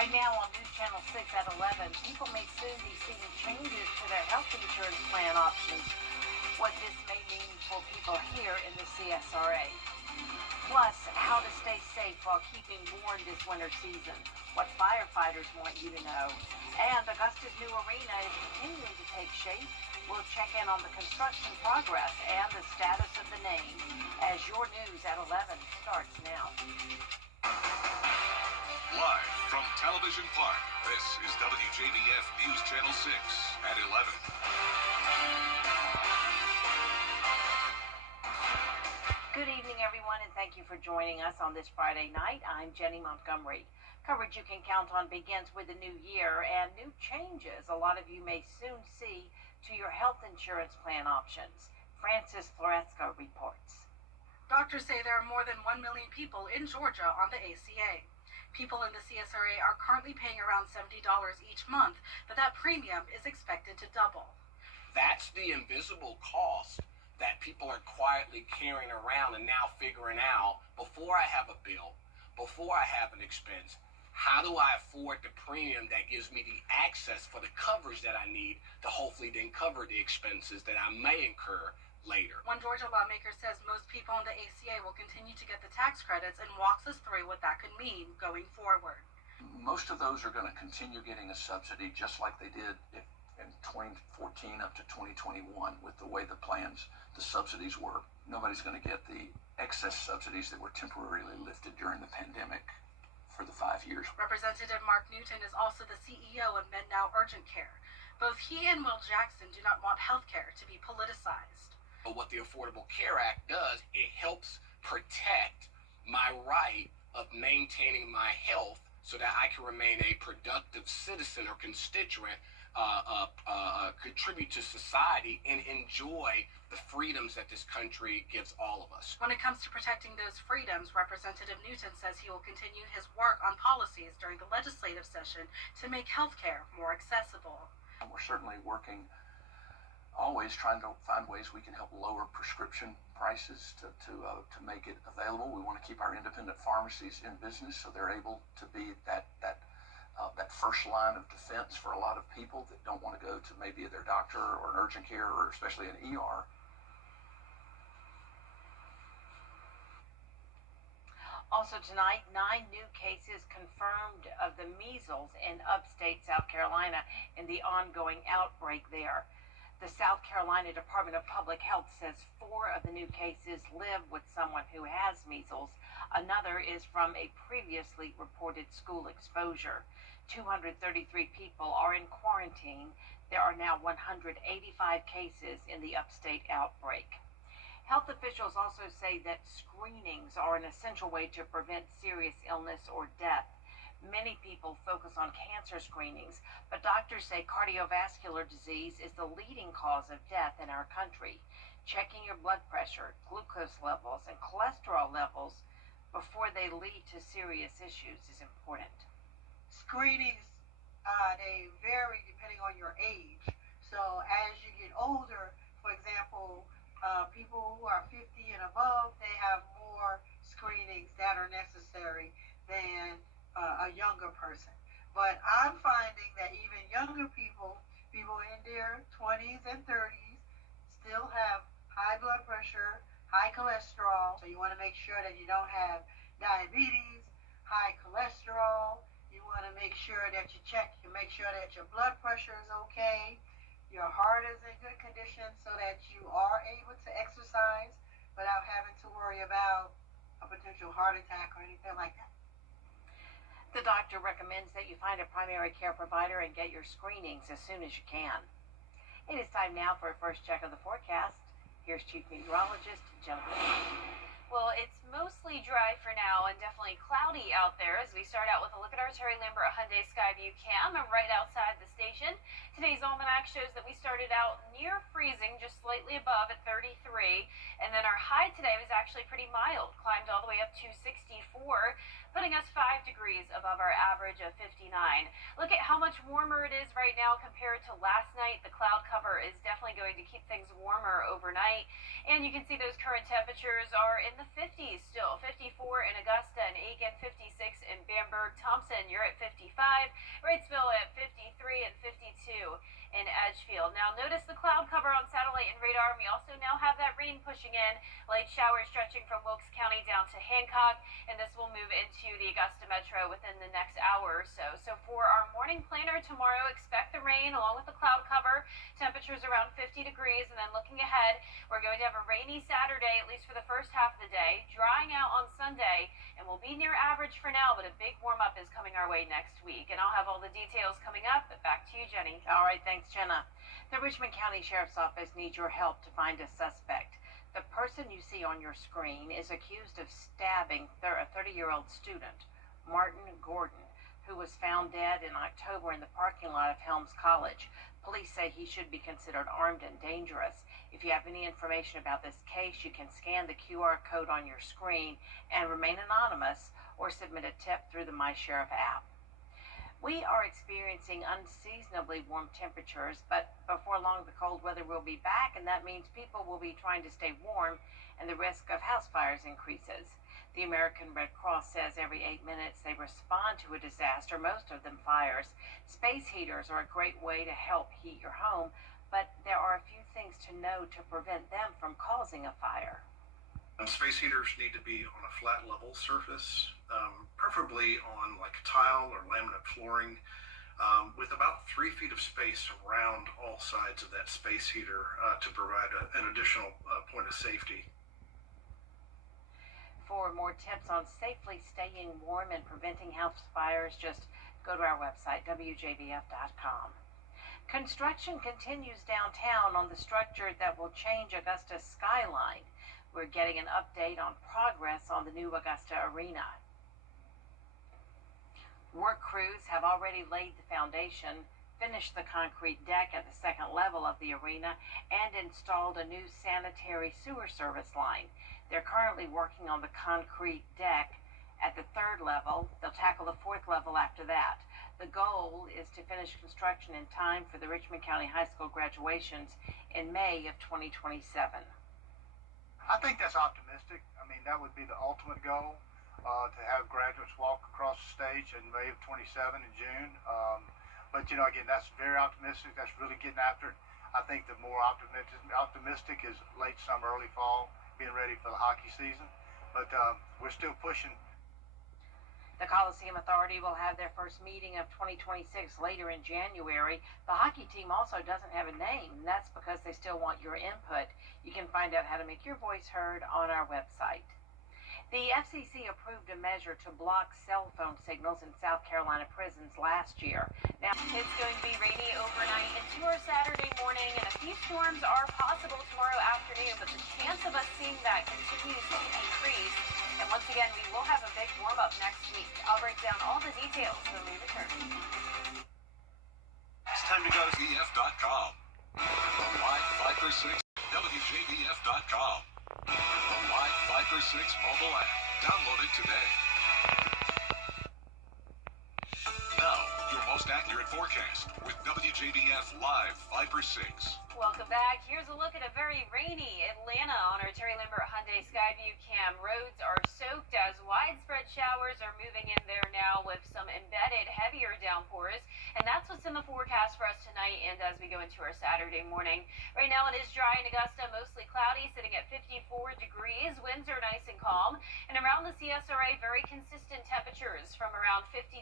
Right now on News Channel 6 at 11, people may soon be seeing changes to their health insurance plan options. What this may mean for people here in the CSRA. Plus, how to stay safe while keeping warm this winter season. What firefighters want you to know. And Augusta's new arena is continuing to take shape. We'll check in on the construction progress and the status of the name as your news at 11 starts now. Live from Television Park, this is WJBF News Channel 6 at 11. Good evening, everyone, and thank you for joining us on this Friday night. I'm Jenny Montgomery. Coverage you can count on begins with the new year and new changes a lot of you may soon see to your health insurance plan options. Frances Floresco reports. Doctors say there are more than 1 million people in Georgia on the ACA. People in the CSRA are currently paying around $70 each month, but that premium is expected to double. That's the invisible cost that people are quietly carrying around and now figuring out, before I have a bill, before I have an expense, how do I afford the premium that gives me the access for the coverage that I need to hopefully then cover the expenses that I may incur later. One Georgia lawmaker says most people in the ACA will continue to get the tax credits and walks us through what that could mean going forward. Most of those are going to continue getting a subsidy just like they did in 2014 up to 2021 with the way the plans, the subsidies work. Nobody's going to get the excess subsidies that were temporarily lifted during the pandemic for the 5 years. Representative Mark Newton is also the CEO of MedNow Urgent Care. Both he and Will Jackson do not want health care to be politicized. But what the Affordable Care Act does, it helps protect my right of maintaining my health so that I can remain a productive citizen or constituent, contribute to society, and enjoy the freedoms that this country gives all of us. When it comes to protecting those freedoms, Representative Newton says he will continue his work on policies during the legislative session to make health care more accessible. We're certainly working, always trying to find ways we can help lower prescription prices to make it available. We want to keep our independent pharmacies in business so they're able to be that first line of defense for a lot of people that don't want to go to maybe their doctor or an urgent care or especially an ER. Also tonight, 9 new cases confirmed of the measles in upstate South Carolina in the ongoing outbreak there. The South Carolina Department of Public Health says 4 of the new cases live with someone who has measles. Another is from a previously reported school exposure. 233 people are in quarantine. There are now 185 cases in the upstate outbreak. Health officials also say that screenings are an essential way to prevent serious illness or death. Many people focus on cancer screenings, but doctors say cardiovascular disease is the leading cause of death in our country. Checking your blood pressure, glucose levels, and cholesterol levels before they lead to serious issues is important. Screenings, they vary depending on your age. So as you get older, for example, people who are 50 and above, they have more screenings that are necessary than a younger person. But I'm finding that even younger people in their 20s and 30s, still have high blood pressure, high cholesterol. So you want to make sure that you don't have diabetes, high cholesterol. You want to make sure that you make sure that your blood pressure is okay, your heart is in good condition so that you are able to exercise without having to worry about a potential heart attack or anything like that. The doctor recommends that you find a primary care provider and get your screenings as soon as you can. It is time now for a first check of the forecast. Here's Chief Meteorologist Jennifer. Well, it's mostly dry for now and definitely cloudy out there as we start out with a look at our Terry Lambert Hyundai Skyview cam. I'm right outside the station. Today's almanac shows that we started out near freezing, just slightly above at 33. And then our high today was actually pretty mild, climbed all the way up to 64, putting us 5 degrees above our average of 59. Look at how much warmer it is right now compared to last night. The cloud cover is definitely going to keep things warmer overnight. And you can see those current temperatures are in the 50s still. 54 in Augusta and Aiken, 56 in Bamberg. Thompson, you're at 55. Wrightsville at 53 and 52 in Edgefield. Now notice the cloud cover on satellite and radar. We also now have that rain pushing in. Light showers stretching from Wilkes County down to Hancock, and this will move into the Augusta Metro within the next hour or so. So for our morning planner tomorrow, expect the rain along with the cloud cover. Temperatures around 50 degrees, and then looking ahead, we're going to have a rainy Saturday, at least for the first half of the day, drying out on Sunday, and we'll be near average for now, but a big warm-up is coming our way next week. And I'll have all the details coming up, but back to you, Jenny. All right, thanks, Jenna. The Richmond County Sheriff's Office needs your help to find a suspect. The person you see on your screen is accused of stabbing a 30-year-old student, Martin Gordon, who was found dead in October in the parking lot of Helms College. Police say he should be considered armed and dangerous. If you have any information about this case, you can scan the QR code on your screen and remain anonymous or submit a tip through the My Sheriff app. We are experiencing unseasonably warm temperatures, but before long the cold weather will be back, and that means people will be trying to stay warm and the risk of house fires increases. The American Red Cross says every 8 minutes they respond to a disaster, most of them fires. Space heaters are a great way to help heat your home, but there are a few things to know to prevent them from causing a fire. Space heaters need to be on a flat level surface, preferably on like tile or laminate flooring, with about 3 feet of space around all sides of that space heater to provide an additional point of safety. For more tips on safely staying warm and preventing house fires, just go to our website, WJBF.com. Construction continues downtown on the structure that will change Augusta's skyline. We're getting an update on progress on the new Augusta Arena. Work crews have already laid the foundation, finished the concrete deck at the second level of the arena, and installed a new sanitary sewer service line. They're currently working on the concrete deck at the third level. They'll tackle the fourth level after that. The goal is to finish construction in time for the Richmond County High School graduations in May of 2027. I think that's optimistic. I mean, that would be the ultimate goal, to have graduates walk across the stage in May of 27 in June. But, you know, again, that's very optimistic. That's really getting after it. I think the more optimistic is late summer, early fall, being ready for the hockey season. But we're still pushing. The Coliseum Authority will have their first meeting of 2026 later in January. The hockey team also doesn't have a name, and that's because they still want your input. You can find out how to make your voice heard on our website. The FCC approved a measure to block cell phone signals in South Carolina prisons last year. Now, It's going to be rainy overnight into our Saturday morning, and a few storms are possible tomorrow afternoon, but the chance of us seeing that continues to increase. And once again, we will have a big warm-up next week. I'll break down all the details when we return. It's time to go to WJBF.com. The Live 5 for 6, WJBF.com. The Live 5 for 6 mobile app. Download it today. Now, your most accurate forecast with WJBF Live 5 for 6. Welcome back. Here's a look at a very rainy Atlanta on our Terry Lambert Hyundai Skyview cam. Roads are soaked as widespread showers are moving in there now with some embedded heavier downpours. And that's what's in the forecast for us tonight and as we go into our Saturday morning. Right now it is dry in Augusta, mostly cloudy, sitting at 54 degrees. Winds are nice and calm. And around the CSRA, very consistent temperatures from around 52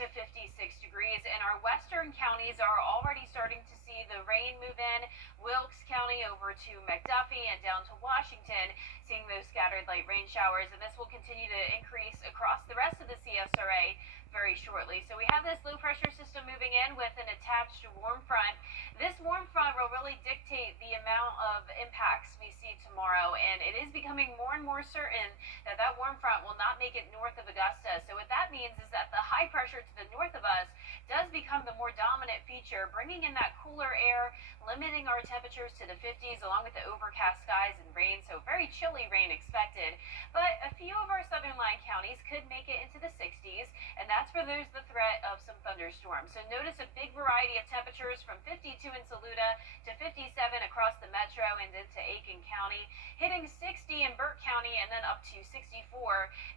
to 56 degrees. And our western counties are already starting to see the rain move in. Wilkes County over to McDuffie and down to Washington, seeing those scattered light rain showers, and this will continue to increase across the rest of the CSRA very shortly. So we have this low pressure system moving in with an attached warm front. This warm front will really dictate the amount of impacts we see tomorrow, and it is becoming more and more certain that that warm front will not make it north of Augusta. So what that means is that the high pressure to the north of us does become the more dominant feature, bringing in that cooler air, limiting our temperatures to the 50s along with the overcast skies and rain. So very chilly rain expected, but a few of our southern line counties counties could make it into the 60s, and that's where there's the threat of some thunderstorms. So notice a big variety of temperatures from 52 in Saluda to 57 across the metro and into Aiken County, hitting 60 in Burke County and then up to 64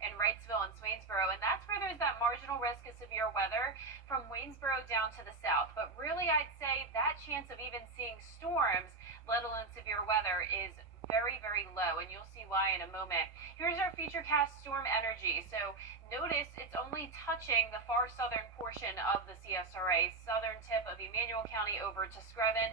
in Wrightsville and Swainsboro. And that's where there's that marginal risk of severe weather from Waynesboro down to the south. But really, I'd say that chance of even seeing storms, let alone severe weather, is very, very low, and you'll see why in a moment. Here's our Futurecast storm energy. So notice it's only touching the far southern portion of the CSRA, southern tip of Emmanuel County over to Screven.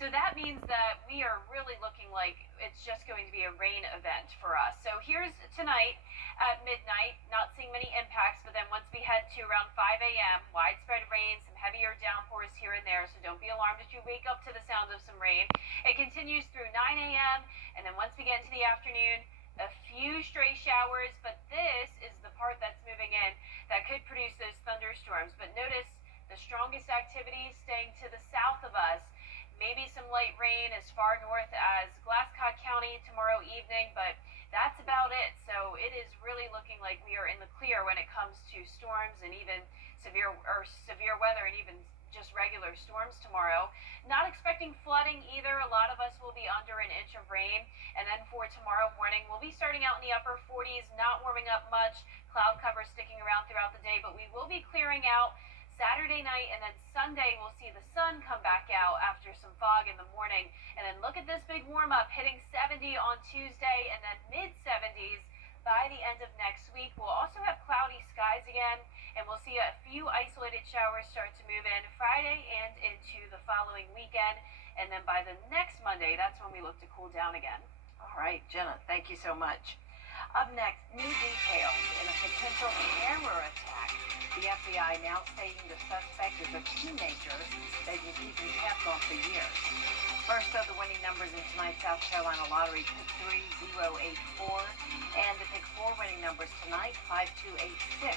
So that means that we are really looking like it's just going to be a rain event for us. So here's tonight at midnight, not seeing many impacts, but then once we head to around 5 a.m., widespread rain, some heavier downpours here and there, so don't be alarmed if you wake up to the sound of some rain. It continues through 9 a.m., and then once we get into the afternoon, a few stray showers, but this is the part that's moving in that could produce those thunderstorms. But notice the strongest activity staying to the south of us. Maybe some light rain as far north as Glasscock County tomorrow evening, but that's about it. So it is really looking like we are in the clear when it comes to storms and even severe weather and even just regular storms tomorrow. Not expecting flooding either. A lot of us will be under an inch of rain. And then for tomorrow morning, we'll be starting out in the upper 40s, not warming up much. Cloud cover sticking around throughout the day, but we will be clearing out Saturday night, and then Sunday we'll see the sun come back out after some fog in the morning. And then look at this big warm up, hitting 70 on Tuesday and then mid-70s by the end of next week. We'll also have cloudy skies again, and we'll see a few isolated showers start to move in Friday and into the following weekend. And then by the next Monday, that's when we look to cool down again. All right, Jenna, thank you so much. Up next, new details in a potential terror attack. The FBI now stating the suspect is a teenager they've been keeping tabs on for years. First of the winning numbers in tonight's South Carolina lottery, pick 3084, and the pick 4 winning numbers tonight, 5286,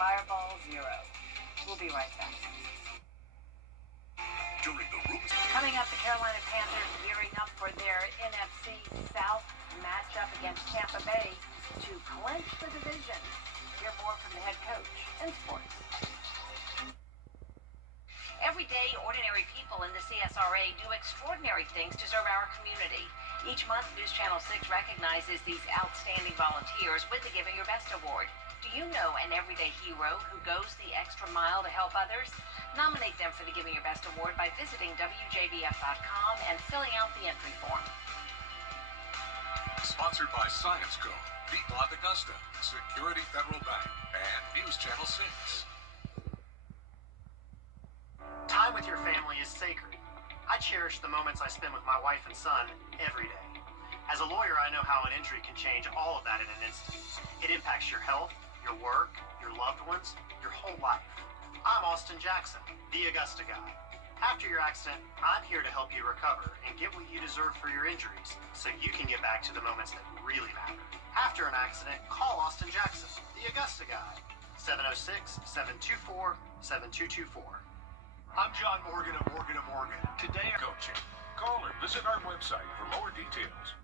Fireball 0. We'll be right back. During the room. Coming up, the Carolina Panthers gearing up for their NFC South matchup against Tampa Bay to clinch the division. Hear more from the head coach in sports. Every day, ordinary people in the CSRA do extraordinary things to serve our community. Each month, News Channel 6 recognizes these outstanding volunteers with the Giving Your Best Award. Do you know an everyday hero who goes the extra mile to help others? Nominate them for the Giving Your Best Award by visiting WJBF.com and filling out the entry form. Sponsored by Science Co., Piedmont Augusta, Security Federal Bank, and News Channel 6. Time with your family is sacred. I cherish the moments I spend with my wife and son every day. As a lawyer, I know how an injury can change all of that in an instant. It impacts your health, your work, your loved ones, your whole life. I'm Austin Jackson, the Augusta guy. After your accident, I'm here to help you recover and get what you deserve for your injuries so you can get back to the moments that really matter. After an accident, call Austin Jackson, the Augusta guy. 706-724-7224. I'm John Morgan of Morgan & Morgan. Today, Coaching. Call or visit our website for more details.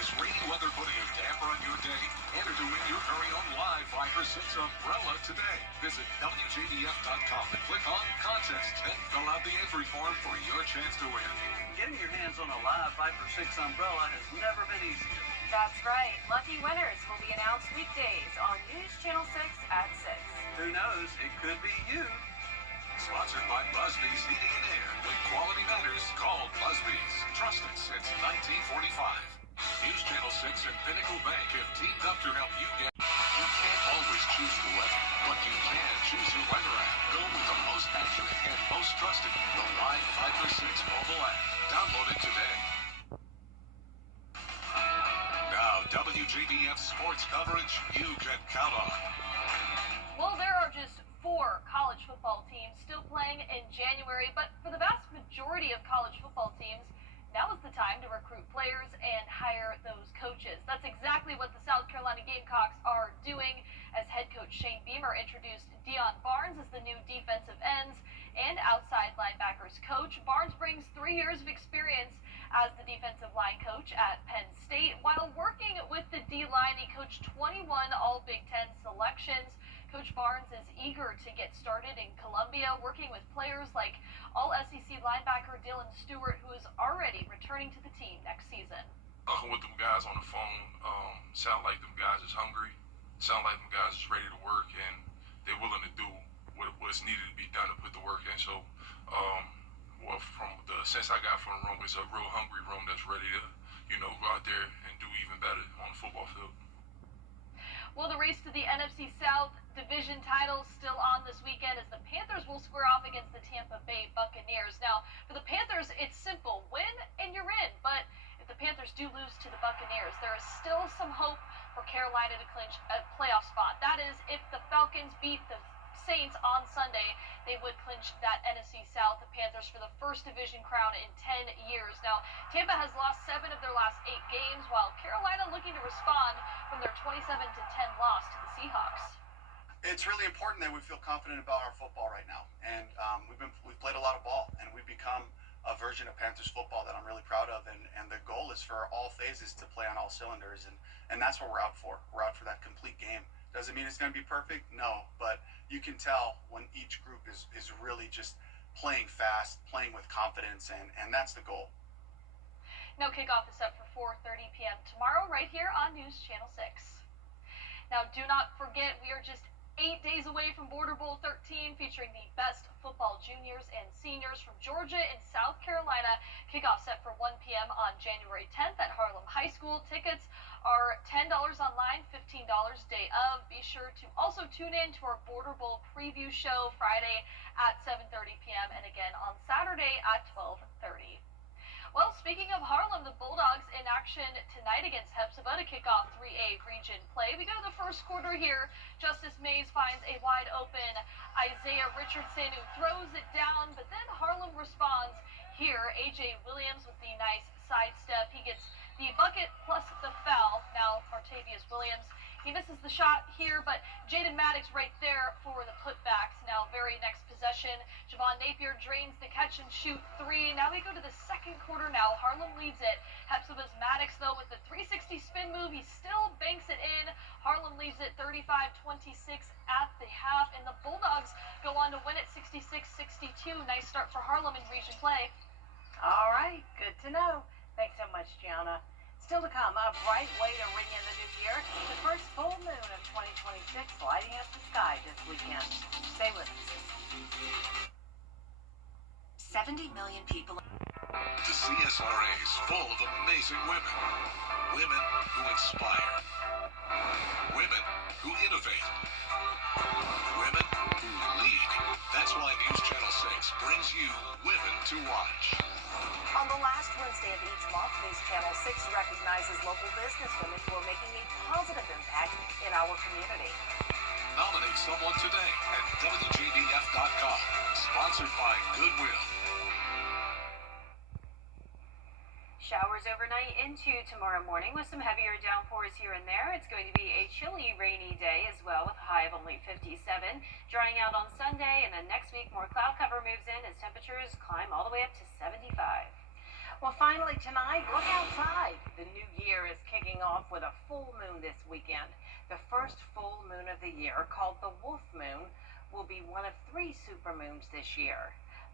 Is rainy weather putting a damper on your day? Enter to win your very own live 5 for 6 umbrella today. Visit WJBF.com and click on Contest. Then fill out the entry form for your chance to win. getting your hands on a live 5 for 6 umbrella has never been easier. That's right. Lucky winners will be announced weekdays on News Channel 6 at 6. Who knows? It could be you. Sponsored by Busby's Heating and Air. When quality matters, call Busby's. Trusted since 1945. News Channel 6 and Pinnacle Bank have teamed up to help you get... You can't always choose the weather, but you can choose your weather app. Go with the most accurate and most trusted, the Live 5 for 6 mobile app. Download it today. Now, WJBF sports coverage you can count on. Well, there are just 4 college football teams still playing in January, but for the vast majority of college football teams, now is the time to recruit players and hire those coaches. That's exactly what the South Carolina Gamecocks are doing, as head coach Shane Beamer introduced Deion Barnes as the new defensive ends and outside linebackers coach. Barnes brings 3 years of experience as the defensive line coach at Penn State. While working with the D-line, he coached 21 All-Big Ten selections. Coach Barnes is eager to get started in Columbia, working with players like All-SEC linebacker Dylan Stewart, who is already returning to the team next season. With them guys on the phone, sound like them guys is hungry, sound like them guys is ready to work, and they're willing to do what's needed to be done to put the work in. So, well, from the sense I got from the room, it's a real hungry room that's ready to, go out there and do even better on the football field. Well, the race to the NFC South division title still on this weekend as the Panthers will square off against the Tampa Bay Buccaneers. Now, for the Panthers, it's simple. Win and you're in. But if the Panthers do lose to the Buccaneers, there is still some hope for Carolina to clinch a playoff spot. That is, if the Falcons beat the Saints on Sunday, they would clinch that NFC South. The Panthers for the first division crown in 10 years. Now, Tampa has lost 7 of their last 8 games, while Carolina looking to respond from their 27-10 loss to the Seahawks. It's really important that we feel confident about our football right now, and we've played a lot of ball, and we've become a version of Panthers football that I'm really proud of, and the goal is for all phases to play on all cylinders, and that's what we're out for. We're out for that complete game. Doesn't mean it's going to be perfect, no, but you can tell when each group is really just playing fast, playing with confidence, and that's the goal. Now kickoff is set for 4:30 p.m. tomorrow right here on News Channel 6. Now do not forget, we are just 8 days away from Border Bowl 13, featuring the best football juniors and seniors from Georgia and South Carolina. Kickoff set for 1 p.m. on January 10th at Harlem High School. Tickets are $10 online, $15 day of. Be sure to also tune in to our Border Bowl preview show Friday at 7:30 p.m. and again on Saturday at 12:30. Well, speaking of Harlem, the Bulldogs in action tonight against Hepzibah to kick off 3A region play. We go to the first quarter here. Justice Mays finds a wide open Isaiah Richardson, who throws it down, but then Harlem responds here. A.J. Williams with the nice sidestep. He gets the bucket plus the foul. Now, Martavius Williams, he misses the shot here, but Jaden Maddox right there for the putbacks. Now, very next possession, Javon Napier drains the catch-and-shoot 3. Now we go to the second quarter now. Harlem leads it. Hepzibah's Maddox, though, with the 360 spin move, he still banks it in. Harlem leads it 35-26 at the half, and the Bulldogs go on to win it 66-62. Nice start for Harlem in region play. All right, good to know. Thanks so much, Gianna. Still to come, a bright way to ring in the new year. The first full moon of 2026 lighting up the sky this weekend. Stay with us. 70 million people. The CSRA is full of amazing women. Women who inspire. Women who innovate. Women who lead. That's why News Channel 6 brings you Women to Watch. On the last Wednesday of each month, News Channel 6 recognizes local businesswomen who are making a positive impact in our community. Nominate someone today at WJBF.com. Sponsored by Goodwill. Showers overnight into tomorrow morning with some heavier downpours here and there. It's going to be a chilly, rainy day as well with a high of only 57. Drying out on Sunday, and then next week more cloud cover moves in as temperatures climb all the way up to 75. Well, finally tonight, look outside. The new year is kicking off with a full moon this weekend. The first full moon of the year, called the Wolf Moon, will be one of 3 supermoons this year.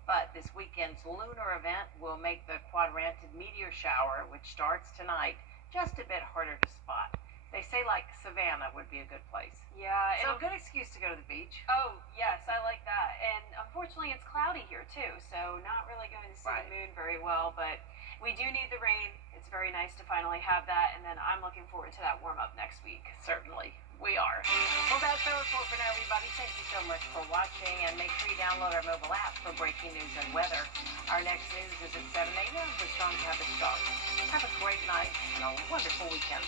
But this weekend's lunar event will make the quadrantid meteor shower, which starts tonight, just a bit harder to spot. They say like Savannah would be a good place. Yeah. So a good excuse to go to the beach. Oh, yes, I like that. And unfortunately, it's cloudy here, too, so not really going to see the moon very well. But we do need the rain. It's very nice to finally have that, and then I'm looking forward to that warm-up next week. Certainly. We are. Well, that's our report for now, everybody. Thank you so much for watching, and make sure you download our mobile app for breaking news and weather. Our next news is at 7 a.m. with Sean Cabot Dog. Have a great night and a wonderful weekend.